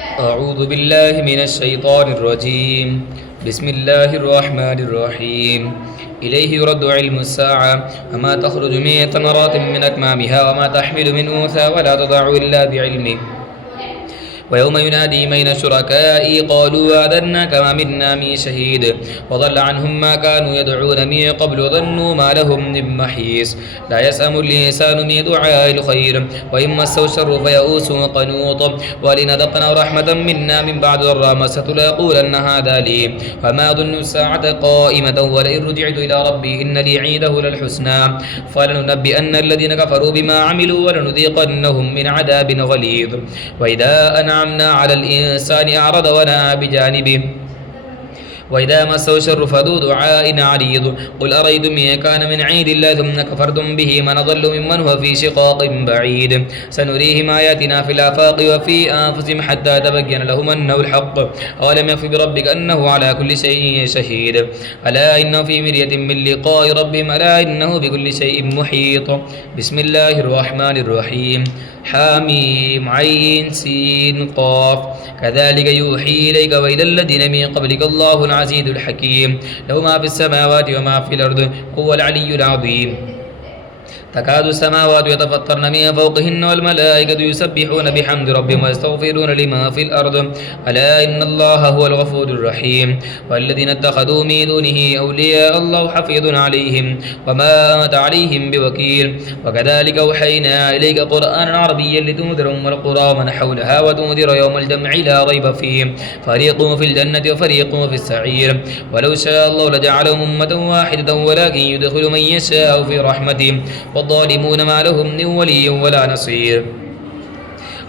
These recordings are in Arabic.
أعوذ بالله من الشيطان الرجيم. بسم الله الرحمن الرحيم. إليه يرد علم الساعة وما تخرج من ثمرات من أكمامها وما تحمل من أنثى ولا تضع إلا بعلمه ويوم ينادي بين شركائي قالوا آذناك ما منا من شهيد وضل عنهم ما كانوا يدعون من قبل وظنوا ما لهم من محيص لا يسأم الإنسان من دعاء الخير وإن مسه الشر فيئوس قنوط ولئن أذقنا رحمة منا من بعد ضراء مسته ليقولن هذا لي وما أظن الساعة قائمة ولئن رجعت إلى ربي إن لي عنده للحسنى فلننبئن الذين كفروا بما عملوا ولنذيقنهم من عذاب غليظ وإذا أنعمنا على الإنسان أعرض ونأى بجانبه وإذا مسه الشر فذو دعاء عريض قل أرأيتم إن كان من عند الله ثم كفرتم به من أضل ممن هو في شقاق بعيد سنريهم آياتنا في الآفاق وفي أنفسهم حتى تبين لهم أنه الحق أولم يكف بربك أنه على كل شيء شهيد ألا إنه في مرية من لقاء ربهم ألا إنه بكل شيء محيط بسم الله الرحمن الرحيم حاميم عين سين قاف كذلك يوحي إليك وإلى الذين من قبلك الله العزيز الحكيم له ما في السماوات وما في الأرض هو العلي العظيم تكاد السماوات يتفطرن من فوقهن والملائكة يسبحون بحمد ربهم ويستغفرون لما في الأرض ألا إن الله هو الغفور الرحيم والذين اتخذوا من دونه أولياء الله حفيظ عليهم وما أنت عليهم بوكيل وكذلك أوحينا إليك قرآنا عربيا لتنذر أم القرى ومن حولها وتنذر يوم الجمع لا ريب فيه فريق في الجنة وفريق في السعير ولو شاء الله لجعلهم أمة واحدة ولكن يدخل من يشاء في رحمته والظالمون ما لهم من ولي ولا نصير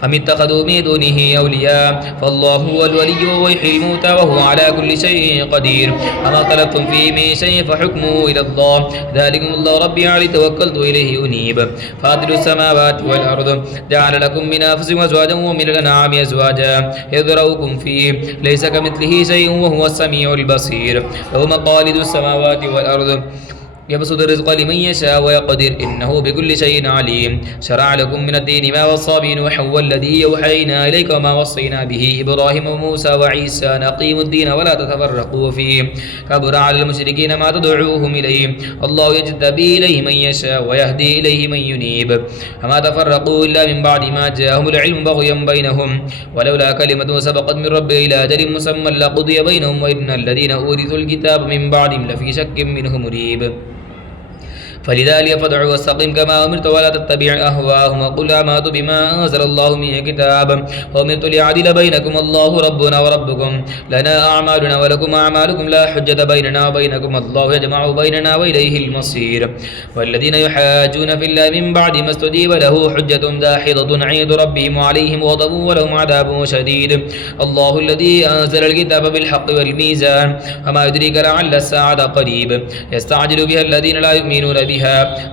أم اتخذوا من دونه أولياء فالله هو الولي وهو يحيي الموتى وهو على كل شيء قدير وما اختلفتم فيه من شيء فحكمه إلى الله ذلكم الله ربي عليه توكلت إليه أنيب فاطر السماوات والأرض جعل لكم من أنفسكم أزواجا ومن الأنعام أزواجا يذرؤكم فيه ليس كمثله شيء وهو السميع البصير له مقاليد السماوات والأرض يبسط الرزق لمن يشاء ويقدر إنه بكل شيء عليم شرع لكم من الدين ما وصى به نوح والذي أوحينا إليك وما وصينا به إبراهيم وموسى وعيسى أن أقيموا الدين ولا تتفرقوا فيه كبر على المشركين ما تدعوهم إليه الله يجتبي إليه من يشاء ويهدي إليه من ينيب وما تفرقوا إلا من بعد ما جاءهم العلم بغيا بينهم ولولا كلمة سبقت من ربه إلى أجل مسمى لقضي بينهم وإن الذين أورثوا الكتاب من بعدهم لفي شك منه مريب فلذلك فادع واستقم كما أمرت ولا تتبع أهواءهم وقل آمنت بما أنزل الله من كتاب وأمرت ليعدل بينكم الله ربنا وربكم لنا أعمالنا ولكم أعمالكم لا حجة بيننا وبينكم الله يجمع بيننا وإليه المصير والذين يحاجون في الله من بعد ما استجيب له حجة داحضة عند ربهم وعليهم غضب ولهم عذاب شديد الله الذي أنزل الكتاب بالحق والميزان وما يدريك لعل الساعة قريب يستعجل بها الذين لا يؤمنون بها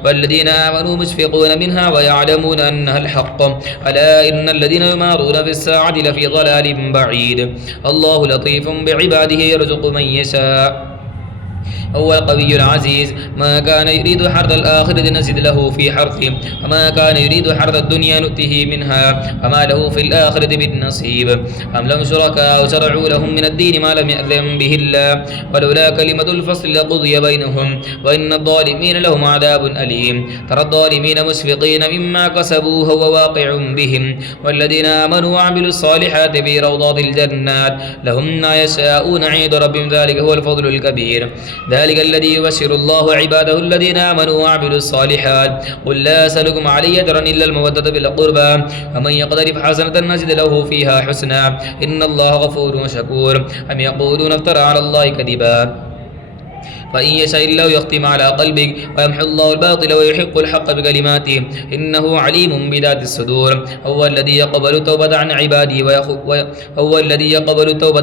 والذين آمنوا مشفقون منها ويعلمون أنها الحق ألا إن الذين يمارون في الساعة لفي ضلال بعيد الله لطيف بعباده يرزق من يشاء هو القوي العزيز ما كان يريد حرث الآخرة نزد له في حرثه وما كان يريد حرث الدنيا نؤته منها وما له في الآخرة من نصيب أم لهم شركاء شرعوا لهم من الدين ما لم يأذن به الله ولولا كلمة الفصل لقضي بينهم وإن الظالمين لهم عذاب أليم ترى الظالمين مشفقين مما كسبوا هو واقع بهم والذين آمنوا وعملوا الصالحات في روضات الجنات لهم ما يشاءون عند ربهم ذلك هو الفضل الكبير ذلك الذي يبشر الله عباده الذين آمنوا وعملوا الصالحات قل لا أسألكم عليه أجرا إلا المودة بالقربى ومن يقترف حسنة نزد له فيها حسنا إن الله غفور شكور أم يقولون افترى على الله كذبا فإن يشاء الله يختم على قلبك ويمحو الله الباطل ويحق الحق بكلماته إنه عليم بذات الصدور هو الذي يقبل التوبة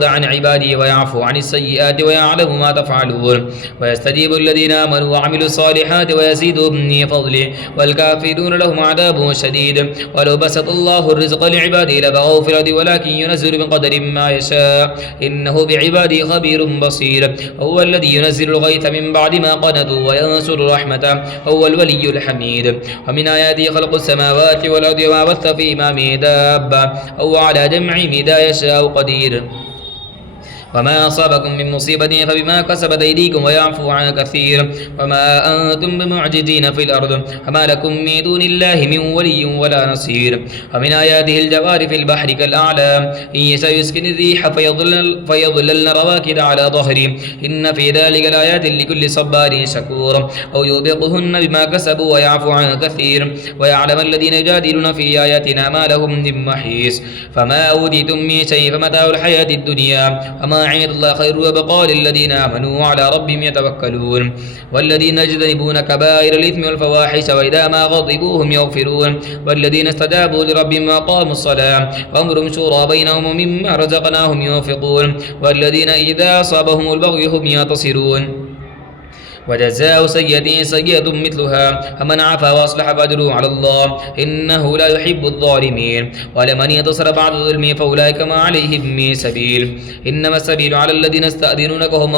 عن عباده ويعفو عن السيئات ويعلم ما تفعلون ويستجيب الذين آمنوا وعملوا الصالحات ويزيدهم من فضله والكافرون لهم عذاب شديد ولو بسط الله الرزق لعباده لبغوا في الأرض ولكن ينزل بقدر ما يشاء إنه بعباده خبير بصير هو الذي ينزل الغيث الغيث من بعد ما قنطوا وينصر رحمته هو الولي الحميد. ومن آياته خلق السماوات والأرض وما بث فيهما من دابة هو على جمعهم إذا يشاء قدير. وما أصابكم من مصيبة فبما كسبت أيديكم ويعفو عن كثير. وما أنتم بمعجزين في الأرض وما لكم من دون الله من ولي ولا نصير. ومن آياته الجوار في البحر كالأعلام إن يشأ يسكن الريح فيظللن رواكد على ظهره إن في ذلك لآيات لكل صبار شكور. أو يوبقهن بما كسبوا ويعفو عن كثير. ويعلم الذين يجادلون في آياتنا ما لهم من محيص. فما أوتيتم من شيء فمتاع الحياة الدنيا وما عند الله خير وبقى للذين آمنوا وعلى ربهم يتوكلون. والذين يجتنبون كبائر الإثم والفواحش وإذا ما غضبوا هم يغفرون. والذين استجابوا لربهم وأقاموا الصلاة وأمرهم شورى بينهم ومما رزقناهم ينفقون. والذين إذا أصابهم البغي هم ينتصرون. وجزاء سيئة سيئة مثلها فمن عفا وأصلح فأجره على الله إنه لا يحب الظالمين. ولمن ينتصر بعد ظلمه فأولئك ما عليهم من سبيل. إنما السبيل على الذين يستأذنونك هم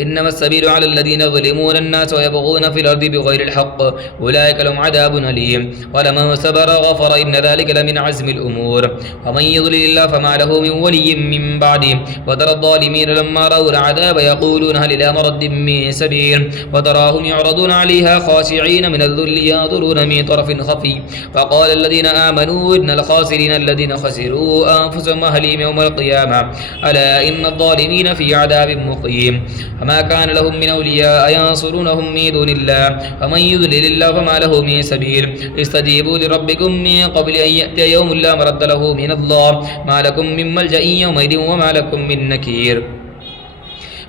إنما السبيل على الذين يظلمون الناس ويبغون في الأرض بغير الحق أولئك لهم عذاب أليم. ولمن صبر غفر إن ذلك لمن عزم الأمور. ومن يضلل الله فما له من ولي من بعده. وترى الظالمين لما رأوا العذاب يقولون هل إلى مرد من سبيل. وتراهم يعرضون عليها خاشعين من الذل ينظرون من طرف خفي. فقال الذين آمنوا إن الخاسرين الذين خسروا أنفسهم وأهليهم يوم القيامة ألا إن الظالمين في عذاب مقيم. فما كان لهم من أولياء ينصرونهم من دون الله ومن يضلل الله فما له من سبيل. استجيبوا لربكم من قبل أن يأتي يوم لا مرد له من الله ما لكم من ملجأ يومئذ وما لكم من نكير.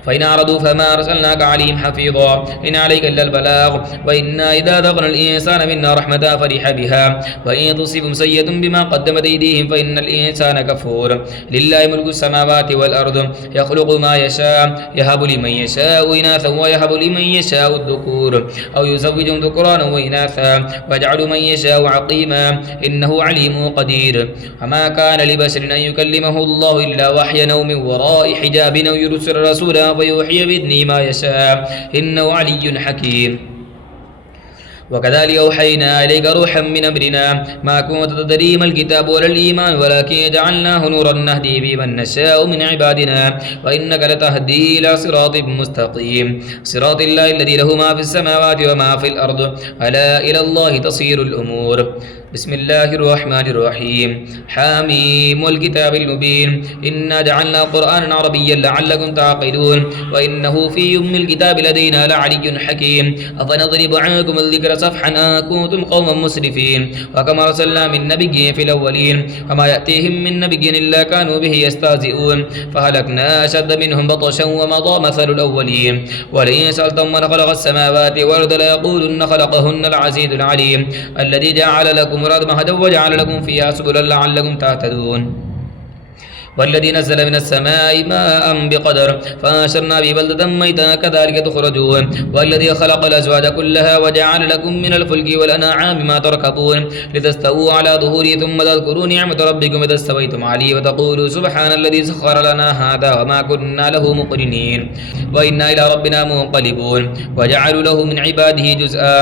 فإن أعرضوا فما أرسلناك عليهم حفيظا إن عليك إلا البلاغ. وإنا إذا ذقنا الإنسان منا رحمة فرح بها وإن تصبهم سيئة بما قدمت أيديهم فإن الإنسان كفور. لله ملك السماوات والأرض يخلق ما يشاء يهب لمن يشاء إناثا ويهب لمن يشاء الذكور أو يزوجهم ذكرانا وإناثا ويجعل من يشاء عقيما إنه عليم قدير. وما كان لبشر أن يكلمه الله إلا وحيا أو من وراء حجاب أو يرسل رسولا فيوحي بإذنه ما يشاء إنه علي حكيم. وكذلك أوحينا إليك روحا من أمرنا ما كنت تدري ما الكتاب ولا الإيمان ولكن جعلناه نورا نهدي به من نشاء من عبادنا وإنك لتهدي إلى صراط مستقيم صراط الله الذي له ما في السماوات وما في الأرض ألا إلى الله تصير الأمور. بسم الله الرحمن الرحيم حاميم والكتاب المبين إنا جعلنا قرآنا عربيا لعلكم تعقلون وإنه في أم الكتاب لدينا لعلي حكيم. أفنضرب عنكم الذكر صفحا أن كنتم قوما مسرفين وكما أرسلنا من نبي في الأولين وما يأتيهم من نبي إلا كانوا به يستهزئون فهلكنا أشد منهم بطشا ومضى مثل الأولين. ولئن سألتم من خلق السماوات والأرض ليقولن خلقهن العزيز العليم الذي جعل لكم الأرض مهدا وجعل لكم فيها سبلا لعلكم تهتدون. والذي نزل من السماء ماء بقدر فأنشرنا به بلدة ميتا كذلك تخرجون. والذي خلق الأزواج كلها وجعل لكم من الفلك والأنعام ما تركبون لتستووا على ظهوره ثم تذكروا نعمة ربكم إذا استويتم عليه وتقولوا سبحان الذي سخر لنا هذا وما كنا له مقرنين وإنا إلى ربنا منقلبون. وجعلوا له من عباده جزءا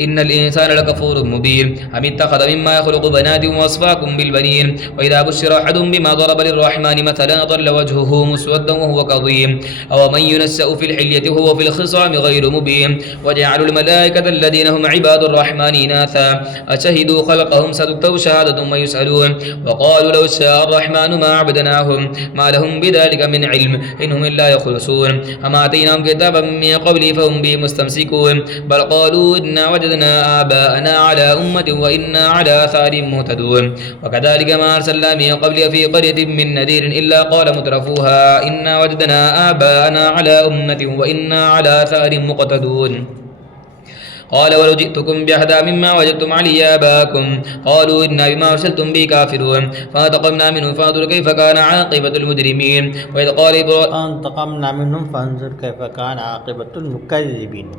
إن الإنسان لكفور مبين. أم اتخذ مما يخلق بنات وأصفاكم بالبنين وإذا بشر أحد بما ضرب للرحمن مثلا ظل وجهه مسودا وهو كظيم أو من ينشأ في الحلية وهو في الخصام غير مبين. وجعلوا الملائكة الذين هم عباد الرحمن إناثا أشهدوا خلقهم ستكتب شهادة ويسألون وقالوا لو شاء الرحمن ما عبدناهم ما لهم بذلك من علم إنهم إلا يخرصون. أما آتيناهم كتابا من قبل فهم به مستمسكون بل قالوا إنا وجدنا آباءنا على أمة وإنا على آثار مهتدون. وكذلك ما أرسلنا من قبل في قرية من نذير إلا قال مترفوها إنا وجدنا آباءنا على أمة وإنا على آثار مقتدون. قال ولو جئتكم بأهدى مما وجدتم عليه آباءكم قالوا إنا بما أرسلتم به كافرون فانتقمنا منهم فانظر كيف كان عاقبة المجرمين. وإذ قال فانتقمنا منهم فانظر كيف كان عاقبة المكذبين.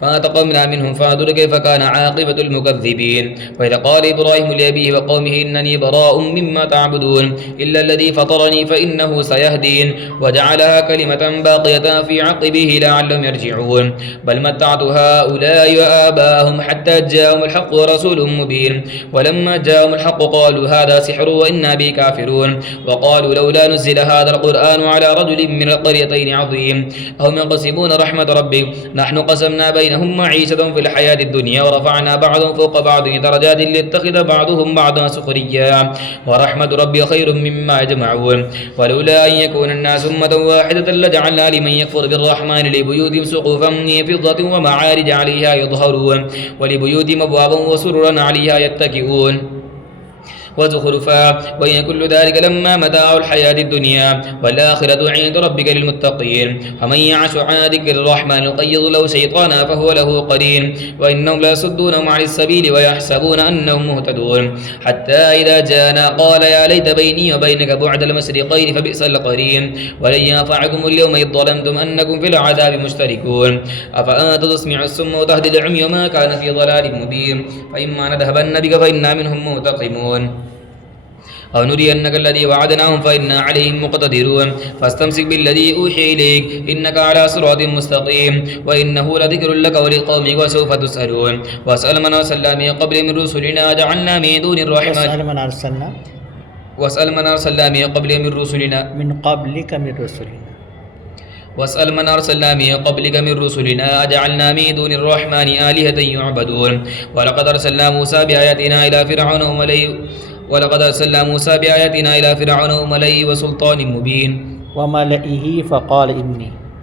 فانتقمنا منهم فانظر كيف كان عاقبة المكذبين. وإذا قال إبراهيم لأبيه وقومه إنني براء مما تعبدون إلا الذي فطرني فإنه سيهدين وجعلها كلمة باقية في عقبه لعلهم يرجعون. بل متعت هؤلاء وآباءهم حتى جاءهم الحق ورسول مبين ولما جاءهم الحق قالوا هذا سحر وإنا به كافرون. وقالوا لولا نزل هذا القرآن على رجل من القريتين عظيم أهم يقسمون رحمة ربك نحن قسمنا بينهم معيشة في الحياة الدنيا ورفعنا بعضهم فوق بعض درجات ليتخذ بعضهم بعضا سخريا ورحمة ربي خير مما يجمعون. ولولا أن يكون الناس أمة واحدة لجعلنا لمن يكفر بالرحمن لبيوتهم سقوفا من فضة ومعارج عليها يظهرون ولبيوتهم أبوابا وسررا عليها يتكئون وزخرفا وإن كل ذلك لما متاع الحياة الدنيا والآخرة عند ربك للمتقين. ومن يعش عن ذكر الرحمن نقيض له شيطانا فهو له قرين وإنهم ليصدونهم عن السبيل ويحسبون أنهم مهتدون. حتى إذا جاءنا قال يا ليت بيني وبينك بعد المشرقين فبئس القرين ولن ينفعكم اليوم إذ ظلمتم أنكم في العذاب مشتركون. أفأنت تسمع السم وتهدي العمي وما كان في ضلال مبين فإما نذهبن بك فإنا منهم منتقمون أو نرينك الذي وعدناهم فإنا عليهم مقتدرون. فاستمسك بالذي أوحي إليك إنك على صراط مستقيم وإنه لذكر لك ولقومك وسوف تسألون. واسأل من أرسلنا من قبل من رسلنا جعلنا من دون الرحمن واسأل من أرسلنا من قبل من رسلنا واسأل من أرسلنا من قبلك من رسلنا أجعلنا من دون الرحمن آلهة يعبدون. ولقد أرسلنا موسى بآياتنا إلى فرعون وملئه وسلطان مبين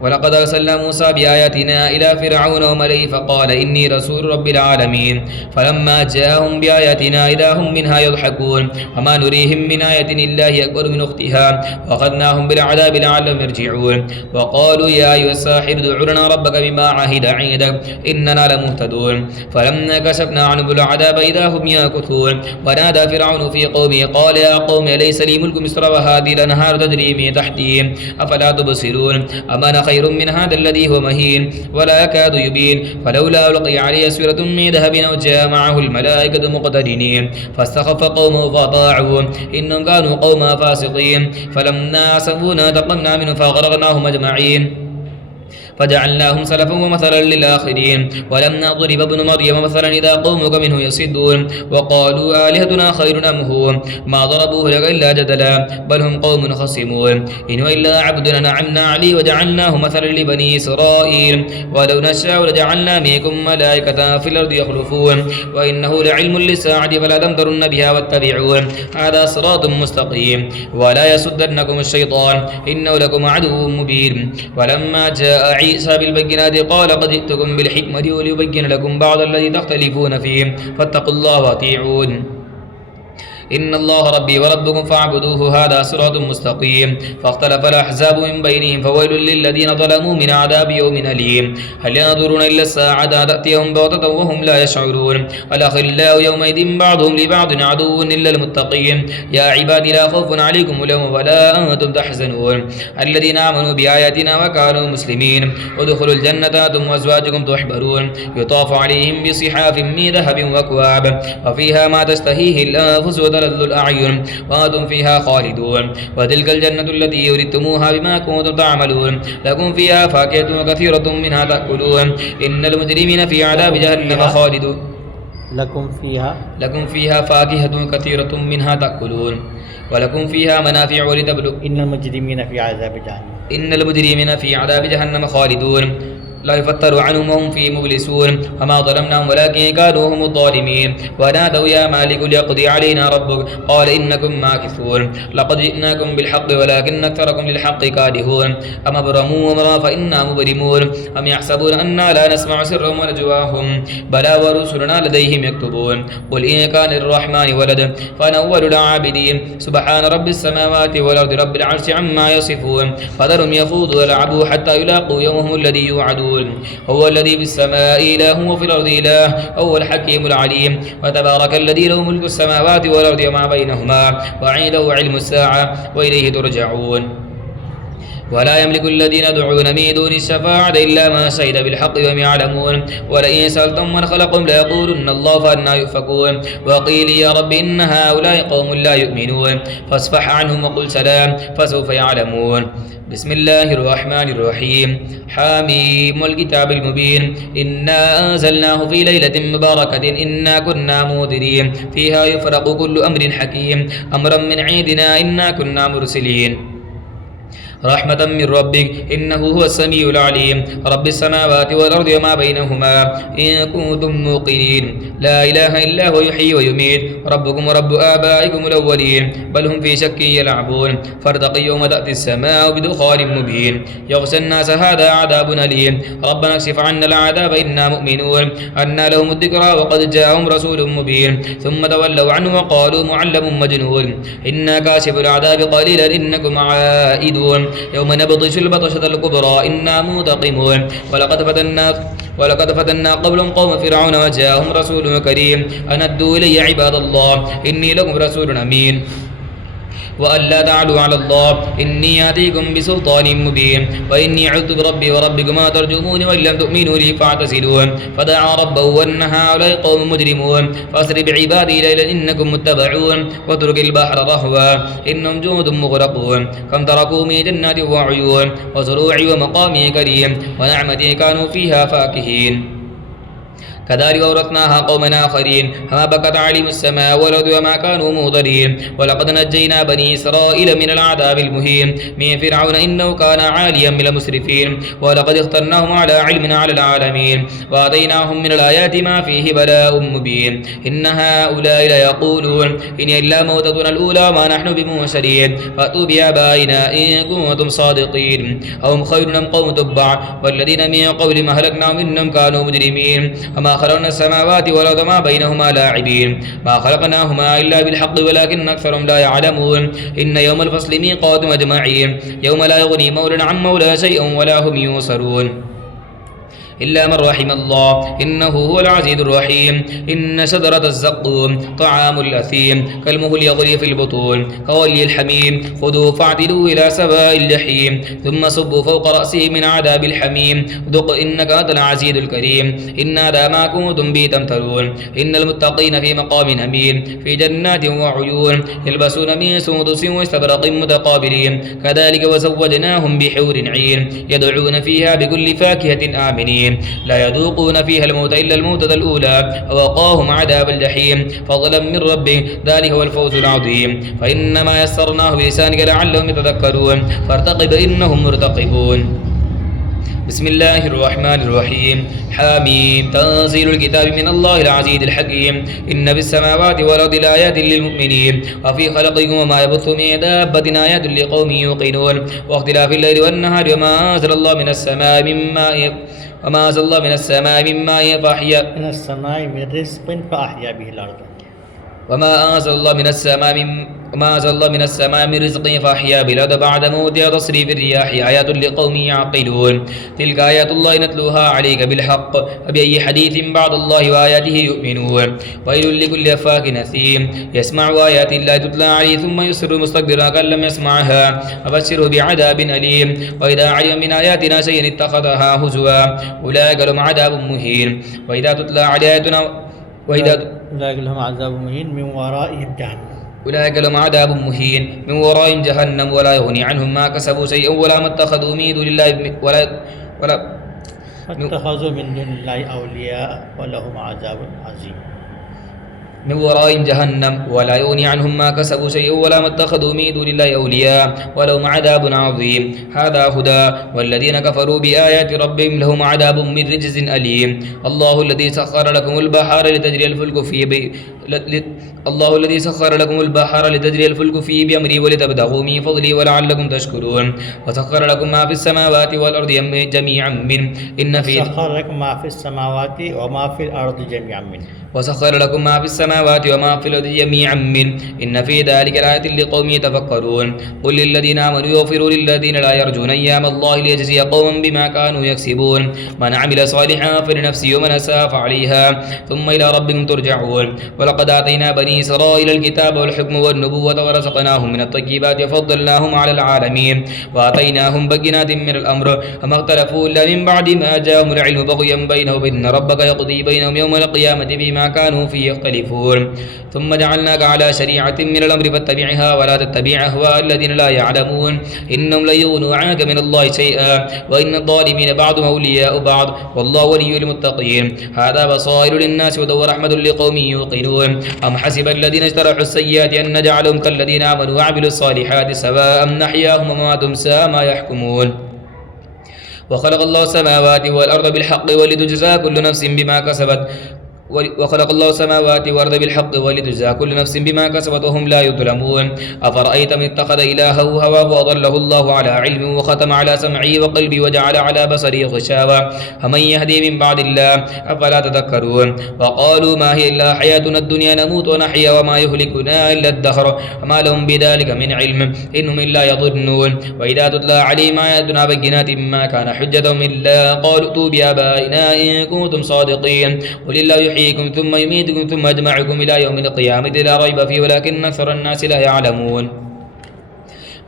ولقد أرسلنا موسى بآياتنا إلى فرعون وملئه فقال إني رسول رب العالمين. فلما جاءهم بآياتنا إذا هم منها يضحكون وما نريهم من آية إلا هي أكبر من أختها وأخذناهم بالعذاب لعلهم يرجعون. وقالوا يا أيها الساحر ادع لنا ربك بما عهد عندك إننا لمهتدون. فلما كشفنا عنهم العذاب إذا هم ينكثون. ونادى فرعون في قومه قال يا قوم أليس لي ملك مصر وهذه الأنهار تجري من تحتي أفلا تبصرون. أما خير من هذا الذي هو مهين ولا يكاد يبين. فلولا ألقي عليه أسورة من ذهب أو جاء معه الملائكة مقترنين فاستخف قومه فأطاعوه إنهم كانوا قوما فاسقين. فلما آسفونا انتقمنا منهم فأغرقناهم أجمعين فجعلناهم سلفا ومثلا للآخرين. ولما ضرب ابن مريم مثلا إذا قومك منه يصدون. وقالوا آلهتنا خير أم هو ما ضربوه لك إلا جدلا بل هم قوم خصمون. إن هو إلا عبد أنعمنا عليه وجعلناه مثلا لبني إسرائيل ولو نشاء لجعلنا منكم ملائكة في الأرض يخلفون وإنه لعلم للساعة فلا تمترن بها واتبعون هذا صراط مستقيم ولا يصدنكم الشيطان إنه لكم عدو مبين. ولما جاء عيسى بالبينات قال قد جئتكم بالحكمة وليبين لكم بعض الذي تختلفون فيه فاتقوا الله وأطيعون إن الله ربي وربكم فاعبدوه هذا صراط مستقيم. فاختلف الأحزاب من بينهم فويل للذين ظلموا من عذاب يوم أليم. هل ينظرون إلا الساعة تأتيهم بغتة وهم لا يشعرون. الأخلاء يومئذ بعضهم لبعض عدو إلا المتقين. يا عبادي لا خوف عليكم اليوم ولا أنتم تحزنون الذين آمنوا بآياتنا وكانوا مسلمين ادخلوا الجنة أنتم وأزواجكم تحبرون يطاف عليهم بصحاف من ذهب وأكواب وفيها ما تشتهيه الأنفس تلذ الأعين وأنتم فيها خالدون. وتلك الجنة التي أورثتموها بما كنتم تعملون لكم فيها فاكهة كثيرة منها تأكلون إن المجرمين في عذاب جهنم خالدون لكم فيها فاكهة كثيرة منها تأكلون ولكم فيها منافع ولتبلغوا إن المجرمين في عذاب جهنم خالدون لا يفتر عنهم وهم فيه مبلسون. وما ظلمناهم ولكن كانوا هم الظالمين. ونادوا يا مالك ليقضي علينا ربك قال إنكم ماكثون لقد جئناكم بالحق ولكن أكثركم للحق كارهون. أم أبرموا أمرا فإنا مبرمون أم يحسبون أنا لا نسمع سرهم ونجواهم بلى ورسلنا لديهم يكتبون. قل إن كان للرحمن ولد فأنا أول العابدين سبحان رب السماوات والأرض رب العرش عما يصفون. فذرهم يخوضوا ويلعبوا حتى يلاقوا يومهم الذي يوعدون. هو الذي في السماء إله وفي الأرض إله هو الحكيم العليم. وتبارك الذي له ملك السماوات والأرض وما بينهما وعنده علم الساعة وإليه ترجعون. ولا يملك الذين يدعون من دون الشفاعة إلا ما شهد بالحق وهم يعلمون ولئن سألتم من خلقهم ليقولن الله فأنى يؤفكون وقيل يا رب إن هؤلاء قوم لا يؤمنون فاصفح عنهم وقل سلام فسوف يعلمون. بسم الله الرحمن الرحيم. حميم والكتاب المبين إنا أنزلناه في ليلة مباركة إنا كنا منذرين فيها يفرق كل أمر حكيم أمرا من عندنا إنا كنا مرسلين رحمة من ربك إنه هو السميع العليم رب السماوات والأرض وما بينهما إن كنتم موقنين لا إله إلا هو يحيي ويميت ربكم ورب آبائكم الأولين بل هم في شك يلعبون فارتقي يوم تأتي السماء بدخان مبين يغشى الناس هذا عذاب أليم ربنا اكشف عنا العذاب إنا مؤمنون أنى لهم الذكرى وقد جاءهم رسول مبين ثم تولوا عنه وقالوا معلم مجنون إنا كاشف العذاب قليلا إنكم عائدون يوم نبطش البطشة الكبرى إنا منتقمون ولقد فتنا قبلهم قوم فرعون وجاءهم رسول كريم أن أدوا إلي عباد الله إني لكم رسول أمين وأن لا تعلوا على الله إني آتيكم بسلطان مبين وإني عذت بربي وربكم ما ترجمون وإن لم تؤمنوا لي فاعتزلون فدعا ربه أن هؤلاء قوم مجرمون فأسر بعبادي ليلا إنكم متبعون واترك البحر رهوا إنهم جند مغرقون كم تركوا من جنات وعيون وزروع ومقام كريم ونعمة كانوا فيها فاكهين كذلك أورثناها قوما آخرين فما بكت عليهم السماء والأرض وما كانوا منظرين ولقد نجينا بني إسرائيل من العذاب المهين من فرعون إنه كان عاليا من المسرفين ولقد اخترناهم على علم على العالمين وآتيناهم من الآيات ما فيه بلاء مبين إن هؤلاء ليقولون إن إلا موتتنا الأولى ما نحن بمنشرين فأتوا بآبائنا إن كنتم صادقين أهم خير أم قوم تبع والذين من قبلهم أهلكناهم إنهم كانوا مجرمين وما خلقنا السماوات والأرض ما بينهما لاعبين ما خلقناهما إلا بالحق ولكن أكثرهم لا يعلمون إن يوم الفصل ميقات أجمعين يوم لا يغني مولى عن مولى شيئا ولا هم ينصرون إلا من رحم الله إنه هو العزيز الرحيم إن شجرة الزقوم طعام الأثيم كالمهل يغلي في البطون كغلي الحميم خذوه فاعتلوا إلى سواء الجحيم ثم صبوا فوق رأسه من عذاب الحميم ذق إنك أنت العزيز الكريم إن هذا ما كنتم به تمترون إن المتقين في مقام أمين في جنات وعيون يلبسون من سندس واستبرق متقابلين كذلك وزوجناهم بحور عين يدعون فيها بكل فاكهة آمنين لا يذوقون فيها الموت إلا الموتة الأولى ووقاهم عذاب الجحيم فضلا من ربك ذلك هو الفوز العظيم فإنما يسرناه بلسانك لعلهم يتذكرون فارتقب إنهم مرتقبون. بسم الله الرحمن الرحيم. حميم تنزيل الكتاب من الله العزيز الحكيم إن في السماوات والأرض لآيات للمؤمنين وفي خلقكم وما يبث من دابة آيات لقوم يوقنون واختلاف الليل والنهار وما أنزل الله من السماء من ماء فأحيا من السماء من رزق فأحيا به الأرض وما أنزل الله من السماء من رزق فأحيا بالأرض بعد موتها تصريف الرياح آيات لقوم يعقلون تلك آيات الله نتلوها عليك بالحق فبأي حديث بعد الله وآياته يؤمنون ويل لكل أفاك أثيم يسمع آيات الله تتلى عليه ثم يصر مستكبرا كأن لم يسمعها فبشره بعذاب أليم وإذا علم من آياتنا شيئا اتخذها هزوا أولئك لهم عذاب مهين وإذا تتلى على آياتنا أولئك لهم عذاب مهين من ورائهم جهنم أولئك لهم عذاب مهين من ورائهم جهنم ولا يغني عنهم ما كسبوا شيئا ولا ما اتخذوا من دون الله اتخذوا من دون الله أولياء ولهم عذاب عظيم من ورائهم جهنم ولا يغني عنهم ما كسبوا شيئا ولا ما اتخذوا من دون الله أولياء ولهم عذاب عظيم هذا هدى والذين كفروا بآيات ربهم لهم عذاب من رجز أليم الله الذي سخر لكم البحر لتجري الفلك فيه بأمره ولتبتغوا من فضله ولعلكم تشكرون وسخر لكم ما في السماوات والأرض جميعا منه إن في سخر لكم ما في السماوات وما في الأرض جميعا منه وسخر لكم ما في السماوات السماوات وما في الأرض جميعا منه إن في ذلك لآية لقوم يتفكرون قل للذين آمنوا يغفروا للذين لا يرجون أيام الله ليجزي قوما بما كانوا يكسبون من عمل صالحا فلنفسه ومن أساء فعليها ثم إلى ربكم ترجعون ولقد آتينا بني إسرائيل الكتاب والحكم والنبوة ورزقناهم من الطيبات وفضلناهم على العالمين وآتيناهم بينات من الأمر فما اختلفوا إلا من بعد ما جاءهم العلم بغيا بينهم إن ربك يقضي بينهم يوم القيامة بما كانوا فيه يختلفون ثم جعلناك على شريعة من الأمر فاتبعها ولا تتبع أهواء الذين لا يعلمون إنهم لن يغنوا عنك من الله شيئا وإن الظالمين بعضهم أولياء بعض والله ولي المتقين هذا بصائر للناس وهدى ورحمة لقوم يوقنون أم حسب الذين اجترحوا السيئات أن نجعلهم كالذين آمنوا وعملوا الصالحات سواء نحياهم وماتهم ساء ما يحكمون وخلق الله السماوات والأرض بالحق ولتجزى كل نفس بما كسبت وخلق الله السماوات والأرض بالحق ولتجزى كل نفس بما كسبت وهم لا يظلمون أفرأيت من اتخذ إلهه هواه وأضله الله على علم وختم على سمعه وقلبه وجعل على بصره غشاوة فمن يهدي من بعد الله أفلا تذكرون وقالوا ما هي إلا حياتنا الدنيا نموت ونحيا وما يهلكنا إلا الدهر وما لهم بذلك من علم إنهم إلا يظنون وإذا تتلى عليهم آياتنا بينات ما كان حجتهم إلا قالوا ائتوا بآبائنا إن كنتم صادقين قل الله يحييكم ثم يميتكم ثم يجمعكم إلى يوم القيامة لا ريب فيه ولكن أكثر الناس لا يعلمون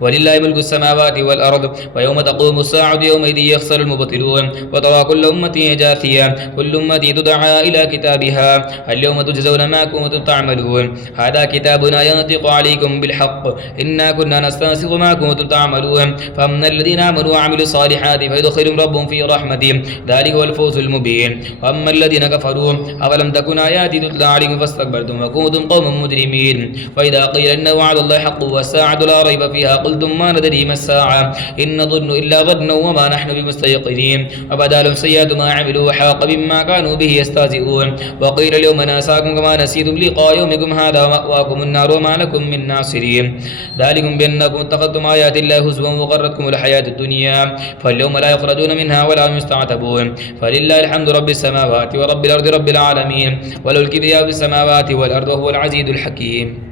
ولله ملك السماوات والأرض ويوم تقوم الساعة يومئذ يخسر المبطلون وترى كل أمة جاثية كل أمة تدعى إلى كتابها اليوم تجزون ما كنتم تعملون هذا كتابنا ينطق عليكم بالحق إنا كنا نستنسخ ما كنتم تعملون فأما الذين آمنوا وعملوا الصالحات فيدخلهم ربهم في رحمته ذلك هو الفوز المبين وأما الذين كفروا أفلم تكن آياتي تتلى عليكم فاستكبرتم وكنتم قوما مجرمين وإذا قيل إن وعد الله حق والساعة لا ريب فيها قلتم ما ندري ما الساعة إن نظن إلا ظنا وما نحن بمستيقظين وبدا لهم سيئات ما عملوا وحاق بما كانوا به يستهزئون وقيل اليوم ننساكم كما نسيتم لقاء يومكم هذا ومأواكم النار وما لكم من ناصرين ذلكم بأنكم اتخذتم آيات الله هزوا وغرتكم الحياة الدنيا فاليوم لا يخرجون منها ولا هم يستعتبون فلله الحمد رب السماوات ورب الأرض رب العالمين وله الكبرياء في السماوات والأرض وهو العزيز الحكيم